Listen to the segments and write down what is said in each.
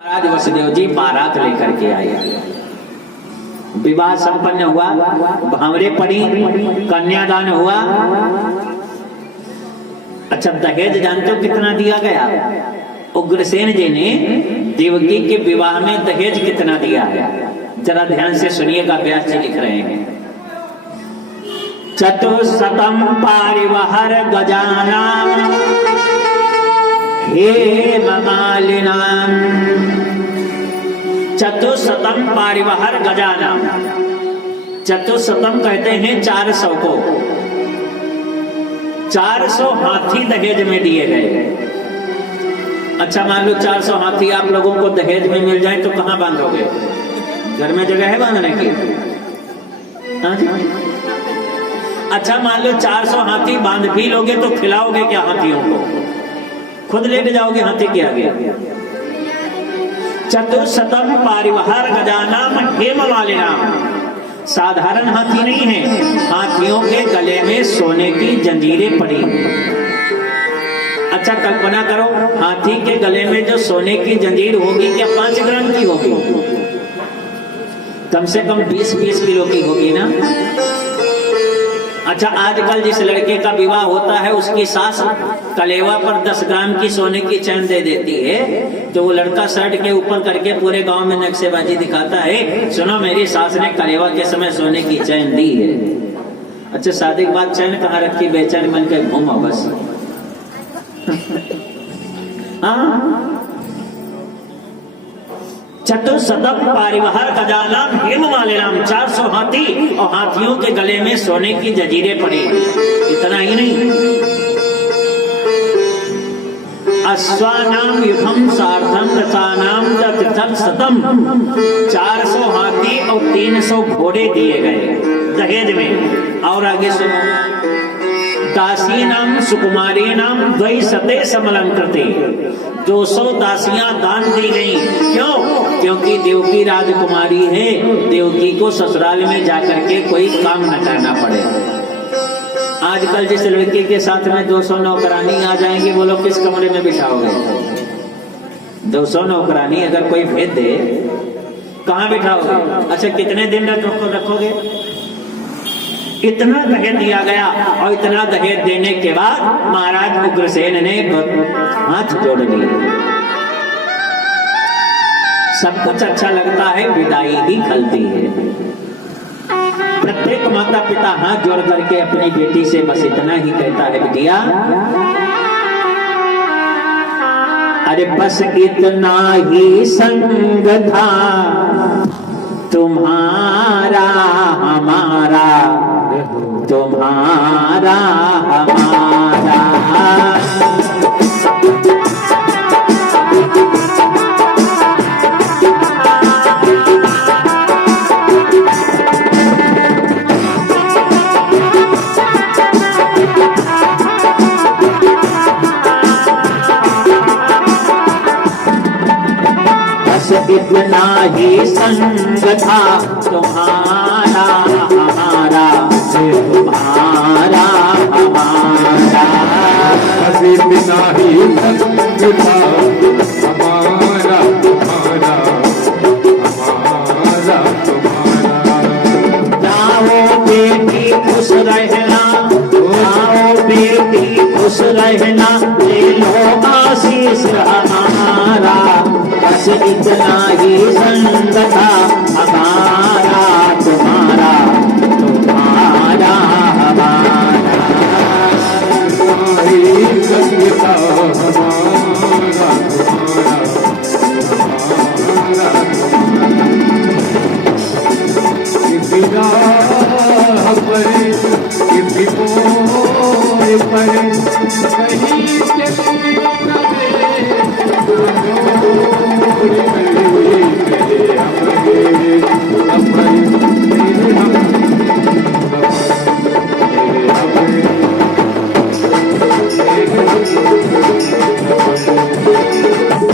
महाराज वसुदेव जी बारात लेकर के आए। विवाह संपन्न हुआ, भावरे पड़ी, कन्यादान हुआ। अच्छा, दहेज जानते हो कितना दिया गया? उग्रसेन जी ने देवकी के विवाह में दहेज कितना दिया है, जरा ध्यान से सुनिएगा। व्यास जी लिख रहे हैं, चतुशतम पारिवार गजानाम हे ममालिनाम। चतुशतम पारिवार गजानाम, चतुशतम कहते हैं 400 को। 400 हाथी दहेज में दिए गए। अच्छा, मान लो 400 हाथी आप लोगों को दहेज में मिल जाए तो कहां बांधोगे? घर में जगह है बांधने की? अच्छा, मान लो 400 हाथी बांध भी लोगे तो खिलाओगे क्या हाथियों को? खुद लेके जाओगे हाथी के आगे? चतुशतम पारिवार गजानाम हेम मालिनाम, साधारण हाथी नहीं है, हाथियों के गले में सोने की जंजीरें पड़ी। अच्छा, कल्पना करो, हाथी के गले में जो सोने की जंजीर होगी क्या 5 ग्राम की होगी? कम से कम 20-20 किलो की होगी ना। अच्छा, आजकल जिस लड़के का विवाह होता है उसकी सास कलेवा पर 10 ग्राम की सोने की चैन दे देती है, तो वो लड़का शर्ट के ऊपर करके पूरे गांव में नक्शेबाजी दिखाता है, सुनो मेरी सास ने कलेवा के समय सोने की चैन दी है। अच्छा, शादी के बाद चैन कहाँ रखी? बेचैन बन के घूमो बस। हाँ, चतुशतम पारिवार गजानाम हेम मालिनाम, 400 हाथी और हाथियों के गले में सोने की जंजीरें पड़ी। इतना ही नहीं, अश्वानाम युधम सार्धम रथानाम तथम शतम, 400 हाथी और 300 घोड़े दिए गए दहेज में। और आगे सुनो, दासी नाम सुकुमारी नाम द्वै सते समलंकृते, 200 दासियां दान दी गई। क्यों? क्योंकि देवकी राजकुमारी है, देवकी को ससुराल में जाकर के कोई काम न करना पड़े। आजकल जिस लड़की के साथ में 200 नौकरानी आ जाएंगी, वो लोग किस कमरे में बिठाओगे? 200 नौकरानी अगर कोई भेज दे, कहाँ बिठाओगे? अच्छा, कितने दिन रखोगे? इतना दहेज दिया गया। और इतना दहेज देने के बाद महाराज उग्रसेन ने हाथ जोड़ लिए। सब कुछ अच्छा लगता है, विदाई ही खलती है। प्रत्येक माता पिता हाथ जोड़ करके अपनी बेटी से बस इतना ही कहता है, बिटिया अरे बस इतना ही संग था तुम्हारा हमारा, तुम्हारा हमारा। बस इतना ही संग था तुम्हारा हमारा, तुम्हारा हमारा। बस इतना ही संग था हमारा तुम्हारा, हमारा तुम्हारा। जाओ बेटी खुश रहना, जाओ बेटी खुश रहना, ले लो आशीष हमारा। बस इतना ही संग था हमारा तुम्हारा, तुम्हारा हमारा। संग था हमारा तुम्हारा, हमारा तुम्हारा। पर कहीं चले न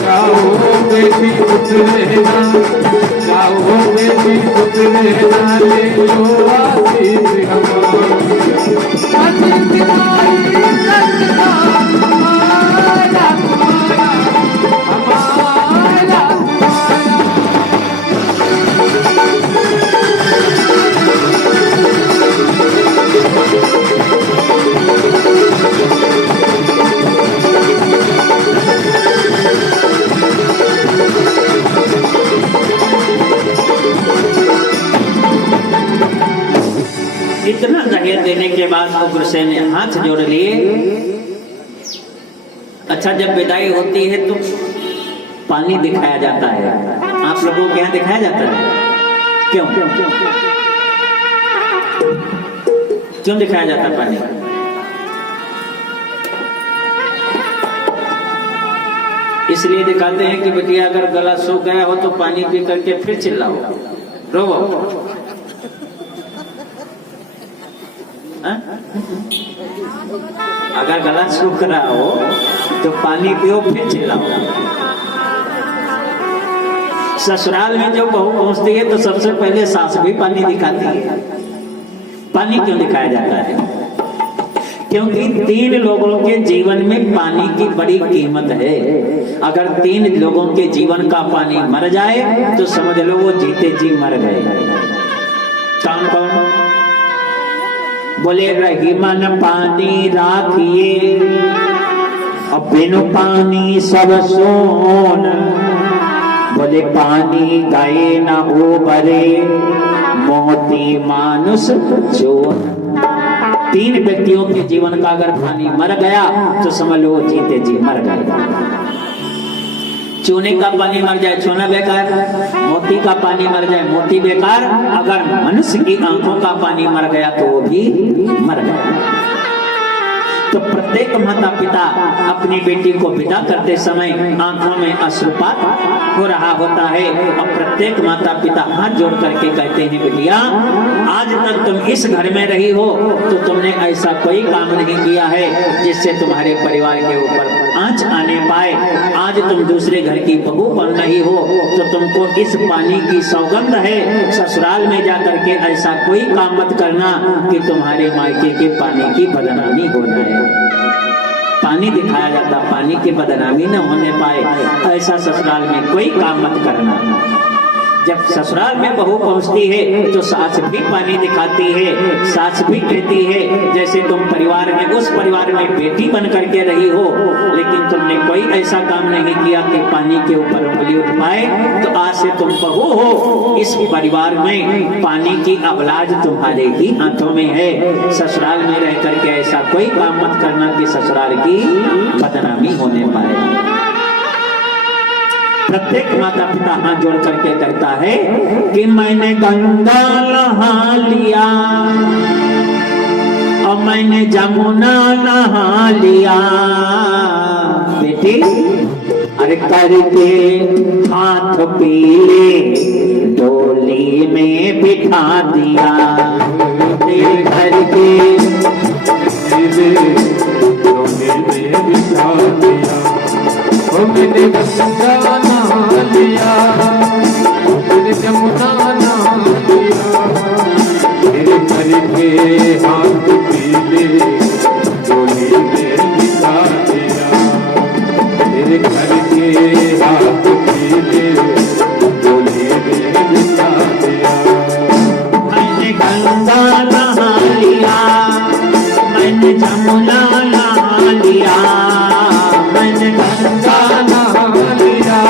जाओ बेटी उतरेना, जाओ बेटी उतरेना, ले लो आशीष हमारा। हमारा देने के बाद उग्रसेन ने हाथ जोड़ लिए। अच्छा, जब विदाई होती है तो पानी दिखाया जाता है। आप लोगों के यहाँ दिखाया जाता है? क्यों क्यों दिखाया जाता है पानी? इसलिए दिखाते हैं कि बेटिया अगर गला सूख गया हो तो पानी पी करके फिर चिल्लाओ, रोवो। अगर गला सूख रहा हो तो पानी पियो फिर चिल्लाओ। ससुराल में जब बहू पहुंचती है तो सबसे पहले सास भी पानी दिखाती है। पानी क्यों दिखाया जाता है? क्योंकि 3 लोगों के जीवन में पानी की बड़ी कीमत है। अगर 3 लोगों के जीवन का पानी मर जाए तो समझ लो वो जीते जी मर गए। कौन कौन? बोले, रही मन पानी राखिए और बिनु पानी सब सोन। बोले, पानी गए न उबरे मोती मानुष चोर। 3 व्यक्तियों के जीवन का अगर पानी मर गया तो समझ लो जीते जी मर गए। चूने का पानी मर जाए चूना बेकार, मोती का पानी मर जाए मोती बेकार। अगर मनुष्य की आंखों का पानी मर गया तो वो भी मर गया। तो प्रत्येक माता पिता अपनी बेटी को विदा करते समय आंखों में अश्रुपात हो रहा होता है और प्रत्येक माता पिता हाथ जोड़ करके कहते हैं, बेटिया आज तक तुम इस घर में रही हो तो तुमने ऐसा कोई काम नहीं किया है जिससे तुम्हारे परिवार के ऊपर आंच आने पाए। आज तुम दूसरे घर की बहू बन रही हो तो तुमको इस पानी की सौगंध है। ससुराल में जाकर के ऐसा कोई काम मत करना कि तुम्हारे मायके के पानी की बदनामी हो जाए। पानी दिखाया जाता, पानी की बदनामी न होने पाए ऐसा ससुराल में कोई काम मत करना। जब ससुराल में बहू पहुंचती है तो सास भी पानी दिखाती है। सास भी कहती है जैसे तुम परिवार में उस परिवार में बेटी बन करके रही हो लेकिन तुमने कोई ऐसा काम नहीं किया कि पानी के ऊपर उंगली उठ पाए, तो आज से तुम बहू हो। इस परिवार में पानी की अवलाज तुम्हारे ही हाथों में है। ससुराल में रह करके ऐसा कोई काम मत करना कि ससुराल की बदनामी होने पाए। प्रत्येक माता पिता हाथ जोड़ करके कहता है कि मैंने गंगा नहा लिया और मैंने जमुना नहा लिया। बेटी अरे करके हाथ पीले डोली में बिठा दिया। करके डोली में बिठा दिया। मैंने गंगा नहा लिया, मैंने जमुना नहा लिया। मेरे करके हाथ पीले डोली में बिठा दिया। मेरे करके हाथ पीले डोली में बिठा दिया। मैंने गंगा नहा लिया, मैंने जमुना नहा लिया। मैंने गंगा नहा लिया,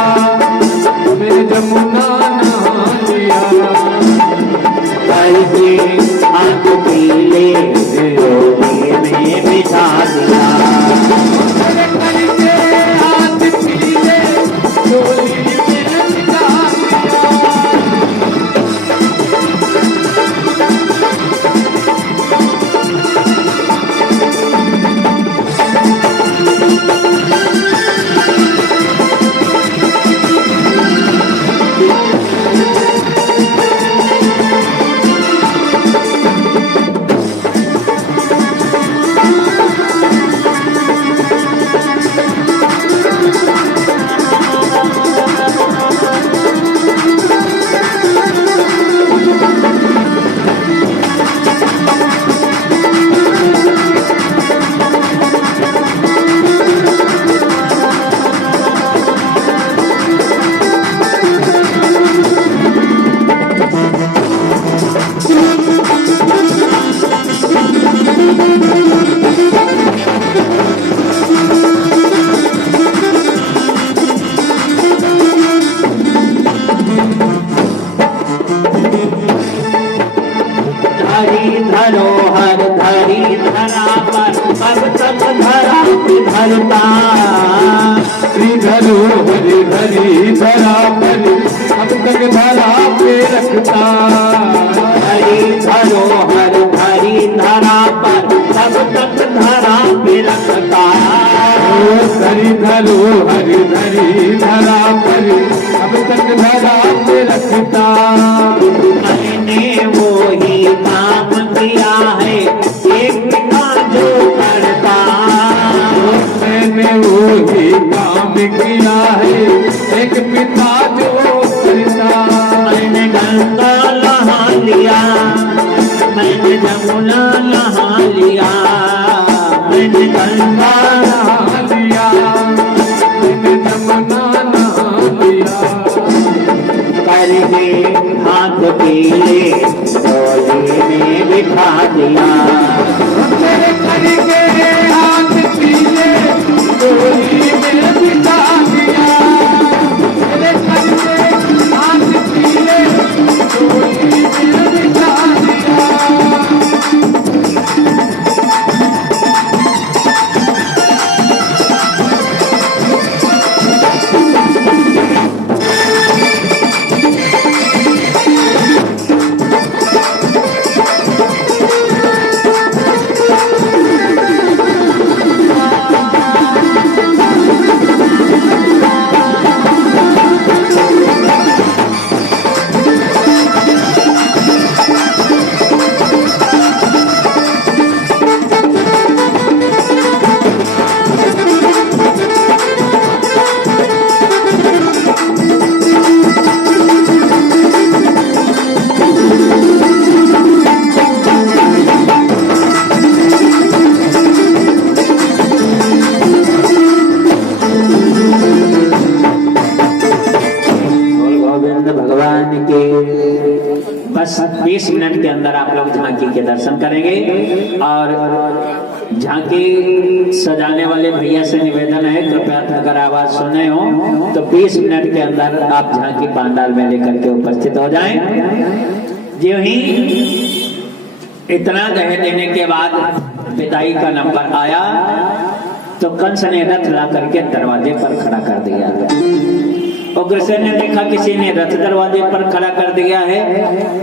करता। श्रीधरो हरि हरि धरा पर अब तक धरा पे रखता। हरि धरो हर हरि धरा पर तब तक धरा पे रखता। श्रीधरो हरि हरि धरा पर अब तक धरा पे रखता। मैंने वो ही काम किया है एक पिता जो करता। मैंने वो ही काम किया है एक पिता जो करता। मैंने गंगा नहा लिया, मैंने जमुना नहा लिया, मैंने गंगा नहा लिया, मैंने जमुना नहा लिया। करके हाथ पीले डोली में बिठा दिया। तेरे करके हाथ पीले डोली में बिठा दिया। तेरे करके हाथ पीले डोली में बिठा दिया। बस 20 मिनट के अंदर आप लोग झांकी के दर्शन करेंगे। और झांकी सजाने वाले भैया से निवेदन है, कृपया अगर आवाज सुने हो तो 20 मिनट के अंदर आप झांकी पांडाल में लेकर के उपस्थित हो जाएं। जो ही इतना दहेज देने के बाद विदाई का नंबर आया तो कंस ने रथ ला करके दरवाजे पर खड़ा कर दिया। उग्रसेन ने देखा किसी ने रथ दरवाजे पर खड़ा कर दिया है।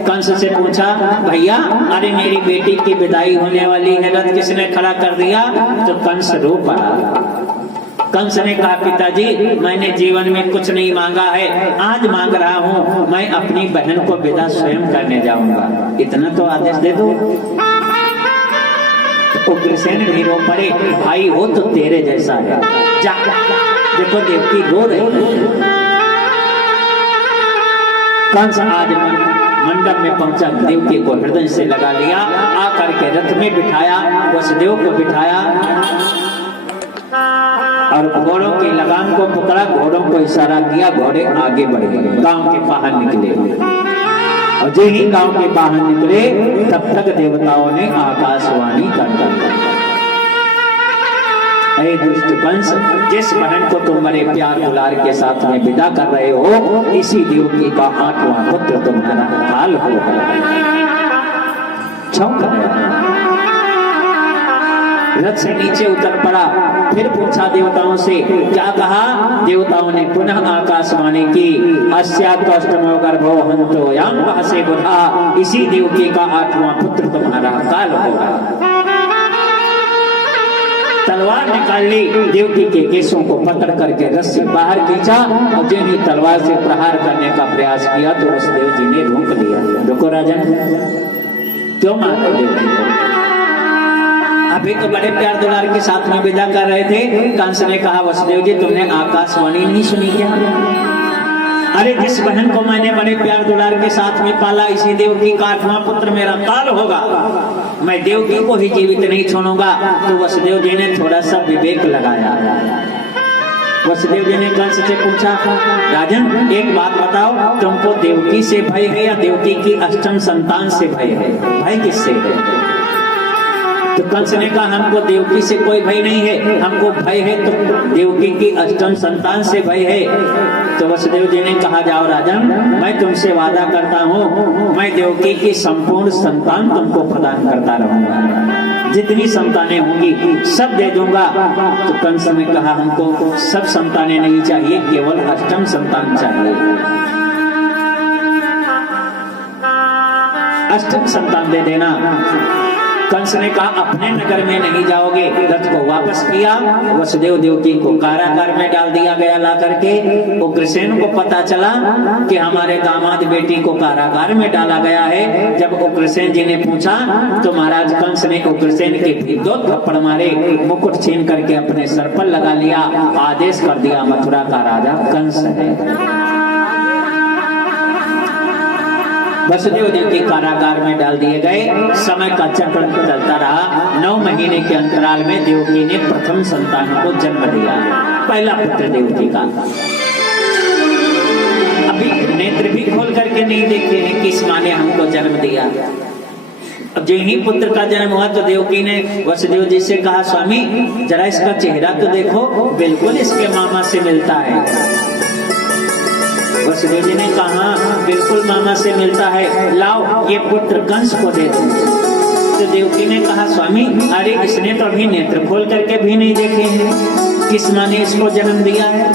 कंस से पूछा, भैया अरे मेरी बेटी की विदाई होने वाली है, रथ किसने खड़ा कर दिया? तो कंस रो पड़ा। कंस ने कहा, पिताजी मैंने जीवन में कुछ नहीं मांगा है, आज मांग रहा हूँ, मैं अपनी बहन को विदा स्वयं करने जाऊंगा, इतना तो आदेश दे दो। उग्रसेन भी रो पड़े, भाई हो तो तेरे जैसा है, जा। देखो देवकी रो रही। कंस आज मंडप में पहुंचा, देवकी को हृदय से लगा लिया, आकर के रथ में बिठाया, वसुदेव को बिठाया और घोड़ों की लगाम को पकड़ा, घोड़ों को इशारा किया, घोड़े आगे बढ़े, गांव के बाहर निकले। और जो ही गांव के बाहर निकले तब तक देवताओं ने आकाशवाणी कर दी, ऐ दुष्ट कंस, जिस बहन को तुम बड़े प्यार दुलार के साथ में विदा कर रहे हो, इसी देवकी का 8वां पुत्र तुम्हारा काल होगा। चौंक गया, रथ से नीचे उतर पड़ा, फिर पूछा देवताओं से, क्या कहा? देवताओं ने पुनः आकाशवाणी की, अस्यात्ष्टमो गर्भो हंतो याम से बुधा, इसी देवकी का 8वां पुत्र तुम्हारा काल होगा। तलवार निकाल ली, देवकी के केसों को पकड़ करके रस्सी से बाहर खींचा और जो ही तलवार से प्रहार करने का प्रयास किया तो वसुदेव जी ने रोक दिया। रुको राजन, क्यों मारते देवकी को? अभी तो बड़े प्यार दुलार के साथ में विदा कर रहे थे। कंस ने कहा, वसुदेव जी तुमने आकाशवाणी नहीं सुनी क्या? अरे जिस बहन को मैंने बड़े प्यार दुलार के साथ में पाला, इसी देवकी का 8वां पुत्र मेरा काल होगा, मैं देवकी को ही जीवित नहीं छोड़ूंगा। तो वसुदेव जी ने थोड़ा सा विवेक लगाया। वसुदेव जी ने कंस से पूछा, राजन एक बात बताओ, तुमको देवकी से भय है या देवकी की 8म संतान से भय है? भय किससे है? तो कंस ने कहा हमको देवकी से कोई भय नहीं है, हमको भय है तो देवकी की अष्टम संतान से भय है। तो वसुदेव जी ने कहा जाओ राजन, मैं तुमसे वादा करता हूँ मैं देवकी की संपूर्ण संतान तुमको प्रदान करता रहूंगा, जितनी संतानें होंगी सब दे दूंगा। तो कंस ने कहा हमको सब संतानें नहीं चाहिए, केवल अष्टम संतान चाहिए, अष्टम संतान दे देना। कंस ने कहा अपने नगर में नहीं जाओगे। रथ को वापस किया, वसुदेव देवकी को कारागार में डाल दिया गया ला करके। उग्रसेन को पता चला कि हमारे दामाद बेटी को कारागार में डाला गया है। जब उग्रसेन जी ने पूछा तो महाराज कंस ने उग्रसेन के भी 2 थप्पड़ मारे, मुकुट छीन करके अपने सर पर लगा लिया, आदेश कर दिया मथुरा का राजा कंस है। वसुदेव देवकी कारागार में डाल दिए गए। समय का चक्र चलता रहा। 9 महीने के अंतराल में देवकी ने प्रथम संतान को जन्म दिया, पहला पुत्र देवकी का। अभी नेत्र भी खोल करके नहीं देखे हैं किस माँ ने हमको जन्म दिया। अब जो ही पुत्र का जन्म हुआ तो देवकी ने वसुदेव जी से कहा स्वामी जरा इसका चेहरा तो देखो, बिल्कुल इसके मामा से मिलता है। वसुदेव जी ने कहा बिल्कुल मामा से मिलता है, लाओ ये पुत्र कंस को दे दो। तो देवकी ने कहा स्वामी अरे इसने तो अभी नेत्र खोल करके भी नहीं देखे हैं, किस माँ ने इसको जन्म दिया है,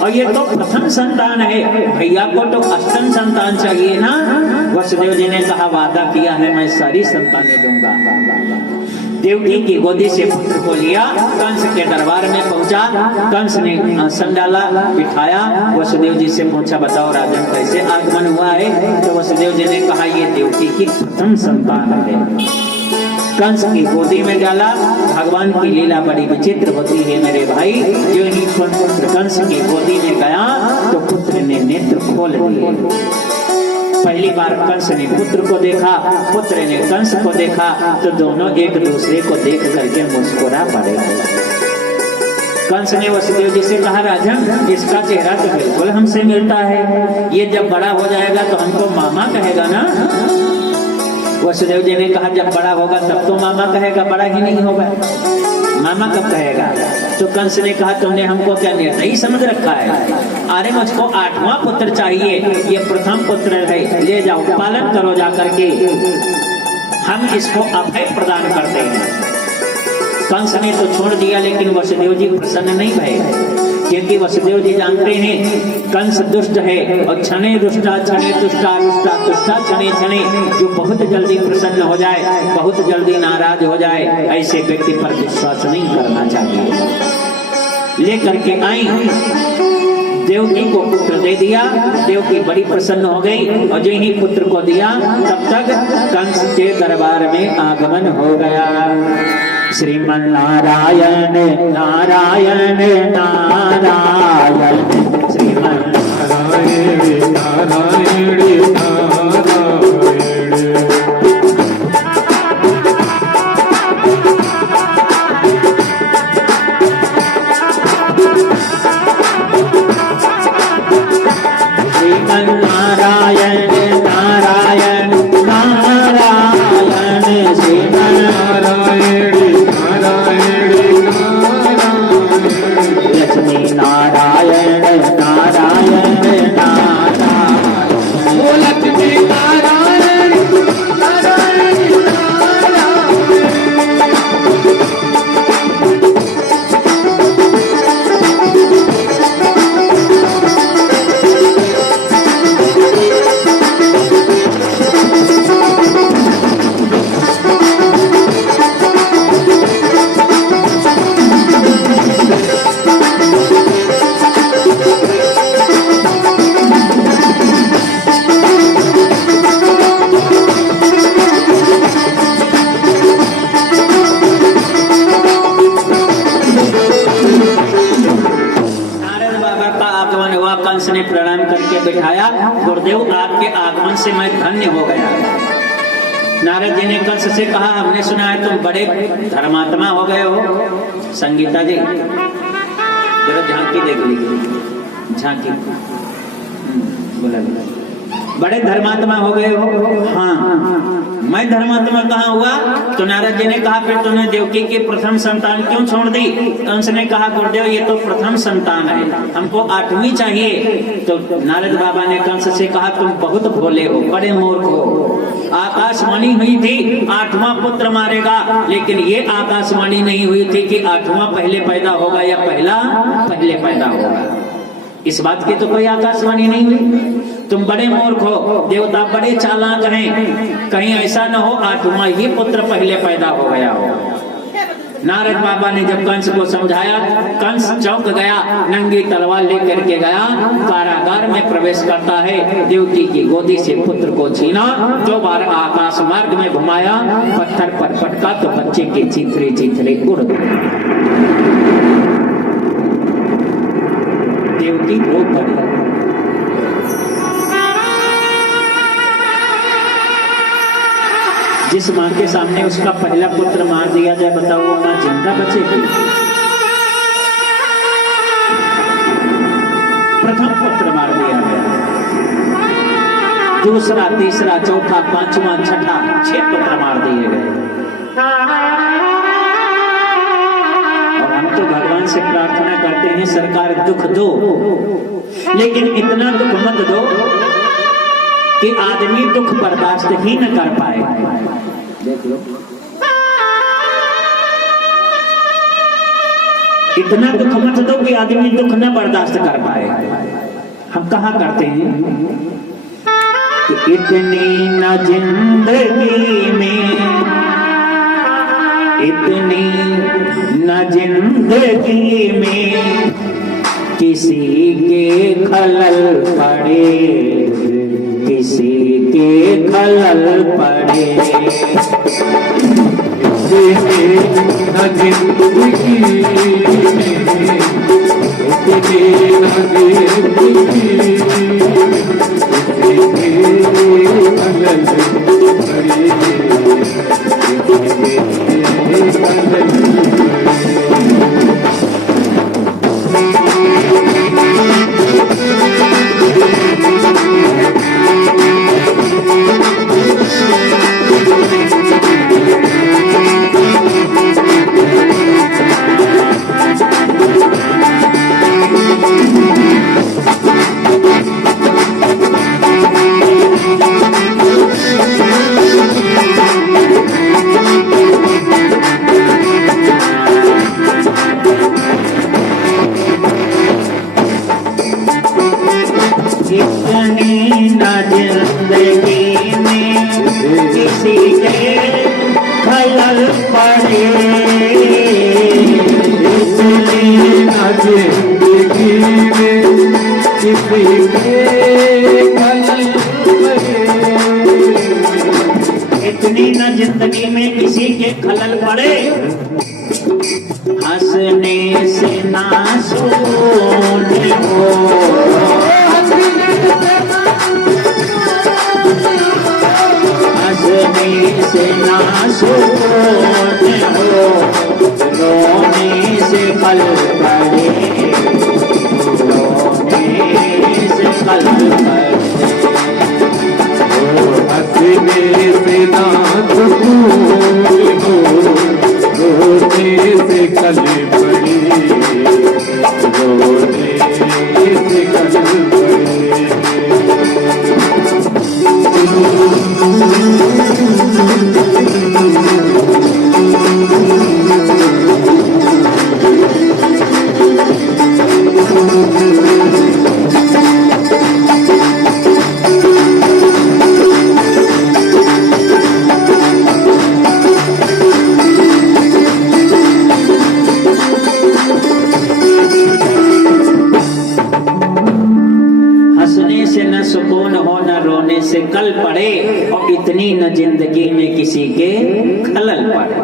और ये तो प्रथम संतान है, भैया को तो अष्टम संतान चाहिए ना। वसुदेव जी ने कहा वादा किया है मैं सारी संतानें दूंगा। देवकी की गोदी से पुत्र को लिया, कंस के दरबार में पहुंचा। कंस ने आसन डाला, बिठाया, वसुदेव जी से पूछा बताओ राजन कैसे आगमन हुआ है। तो वसुदेव जी ने कहा ये देवकी की प्रथम संतान है। कंस की गोदी में डाला। भगवान की लीला बड़ी विचित्र होती है मेरे भाई। जो ही पुत्र कंस की गोदी में गया तो पुत्र ने नेत्र खोल दिए। पहली बार कंस ने पुत्र को देखा, पुत्र ने कंस को देखा, तो दोनों एक दूसरे को देख करके मुस्कुरा पड़े। कंस ने वसुदेव जी से कहा राजन इसका चेहरा तो बिल्कुल हमसे मिलता है, ये जब बड़ा हो जाएगा तो हमको मामा कहेगा ना। वसुदेव जी ने कहा जब बड़ा होगा तब तो मामा कहेगा, बड़ा ही नहीं होगा, मामा कब कहेगा। तो कंस ने कहा तुमने हमको क्या निर्दयी समझ रखा है, अरे मुझको 8वां पुत्र चाहिए, ये प्रथम पुत्र है, ले जाओ पालन करो जाकर के, हम इसको अभय प्रदान करते हैं। कंस ने तो छोड़ दिया, लेकिन वसुदेव जी प्रसन्न नहीं भये, क्योंकि वसुदेव जी जानते हैं कंस दुष्ट है और क्षणे दुष्टा क्षणे तुष्टा रुष्टा तुष्टा क्षणे क्षणे, जो बहुत जल्दी प्रसन्न हो जाए बहुत जल्दी नाराज हो जाए, ऐसे व्यक्ति पर विश्वास नहीं करना चाहिए। लेकर के आई, देवकी को पुत्र दे दिया। देवकी बड़ी प्रसन्न हो गई और जो ही पुत्र को दिया तब तक कंस के दरबार में आगमन हो गया। श्रीमन नारायण नारायण नारायण, श्रीमन नारायण नारायण नारायण। श्रीमन नारायण नारायण नारायण, श्रीमन नारायण नारायण नारायण। लक्ष्मी नारायण नारायण नारायण, ओ लक्ष्मी नारायण नारायण नारायण। कंस ने प्रणाम करके बिठाया, गुरुदेव आपके आगमन से मैं धन्य हो गया। नारद जी ने कंस से कहा हमने सुना है तुम बड़े धर्मात्मा हो गए हो। संगीता जी जरा झांकी देख लीजिए, झांकी बोला बड़े धर्मात्मा हो गए हो। हाँ, मैं धर्मात्मा कहाँ हुआ? तो नारद जी ने कहा फिर तूने देवकी की प्रथम संतान क्यों छोड़ दी? कंस ने कहा गुरुदेव ये तो प्रथम संतान है, हमको 8वीं चाहिए। तो नारद बाबा ने कंस से कहा तुम बहुत भोले हो, बड़े मूर्ख हो। आकाशवाणी हुई थी 8वां पुत्र मारेगा, लेकिन ये आकाशवाणी नहीं हुई थी कि 8वां पहले पैदा होगा या पहला पहले पैदा होगा। इस बात की तो कोई आकाशवाणी नहीं हुई। तुम बड़े मूर्ख हो, देवता बड़े चालाक हैं, कहीं ऐसा न हो 8वां ही पुत्र पहले पैदा हो गया हो। नारद बाबा ने जब कंस को समझाया, कंस चौंक गया, नंगी तलवार लेकर के गया, कारागार में प्रवेश करता है, देवकी की गोदी से पुत्र को छीना, 2 बार आकाश मार्ग में घुमाया, पत्थर पर पटका तो बच्चे के चिथरे चिथरे उड़ गए। देवकी रो पड़ी। जिस माँ के सामने उसका पहला पुत्र मार दिया जाए, बताओ वो माँ जिंदा बचेगी? प्रथम पुत्र मार दिया गया, दूसरा, तीसरा, चौथा, 5वां, 6ठा, 6 पुत्र मार दिए गए। और हम तो भगवान से प्रार्थना करते हैं सरकार दुख दो, लेकिन इतना दुख मत दो कि आदमी दुख बर्दाश्त ही न कर पाए। देख लो, इतना दुख मत दो कि आदमी दुख न बर्दाश्त कर पाए। हम कहाँ करते हैं कि इतनी न जिंदगी में, इतनी न जिंदगी में किसी के खलल पड़े, किसी के खलल पड़े। इतनी न जिंदगी में, इतनी न जिंदगी किसी के खलल पड़े, किसी के खलल इतनी न जिंदगी में किसी के खलल पड़े, हंसने से ना सोने हो, हंसने से ना सोने हो, रोने से कल पड़े, रोने से कल पड़े। हंसने से ना सुकून हो, रोने से कल पड़े, रोने से कल पड़े। से कल पड़े और इतनी न जिंदगी में किसी के खलल पड़े।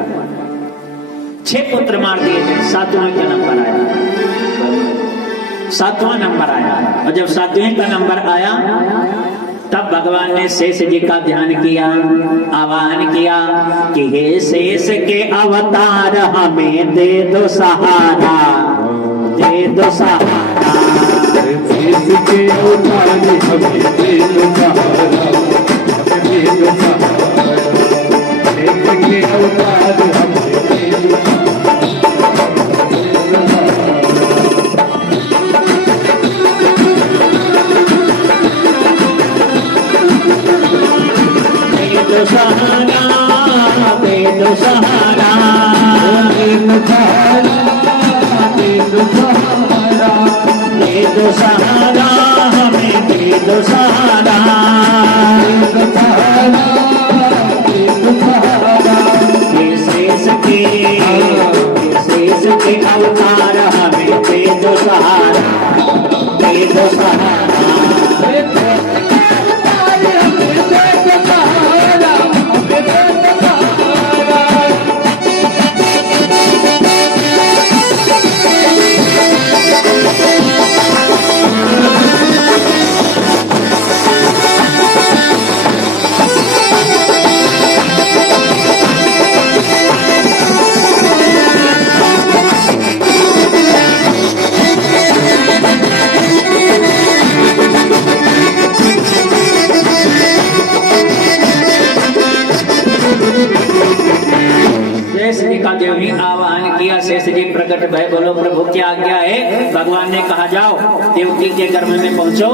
6 पुत्र मार दिए थे, 7वां का नंबर आया, 7वां नंबर आया। और जब 7वें का नंबर आया तब भगवान ने शेष जी का ध्यान किया, आह्वान किया कि हे शेष के अवतार हमें दे दो सहारा, दे दो सहारा। शेष के अवतार हमें दे दो सहारा, हमें दे दो सहारा, शेष के अवतार हमें दे दो सहारा, दे दो सहारा, दे दो सहारा, दे दो सहारा, दे दो सहारा, हमें दे दो सहारा, दे दो सहारा, दे दो सहारा, ये शेष के अवतार हमें दे दो सहारा, दे दो सहारा। शेष जी का देव ही आवाहन किया। शेष जी प्रकट भय, बोलो प्रभु क्या आज्ञा है। भगवान ने कहा जाओ देवकी के गर्भ में पहुंचो,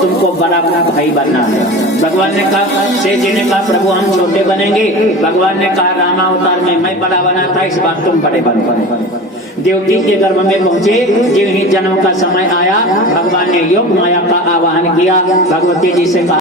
तुमको बड़ा भाई बनना है। भगवान ने कहा, शेष जी ने कहा प्रभु हम छोटे बनेंगे। भगवान ने कहा रामावतार में मैं बड़ा बना था, इस बार तुम बड़े बनो। देवकी के गर्भ में पहुंचे, जो ही जन्म का समय आया भगवान ने योग माया का आवाहन किया। भगवती जी से कहा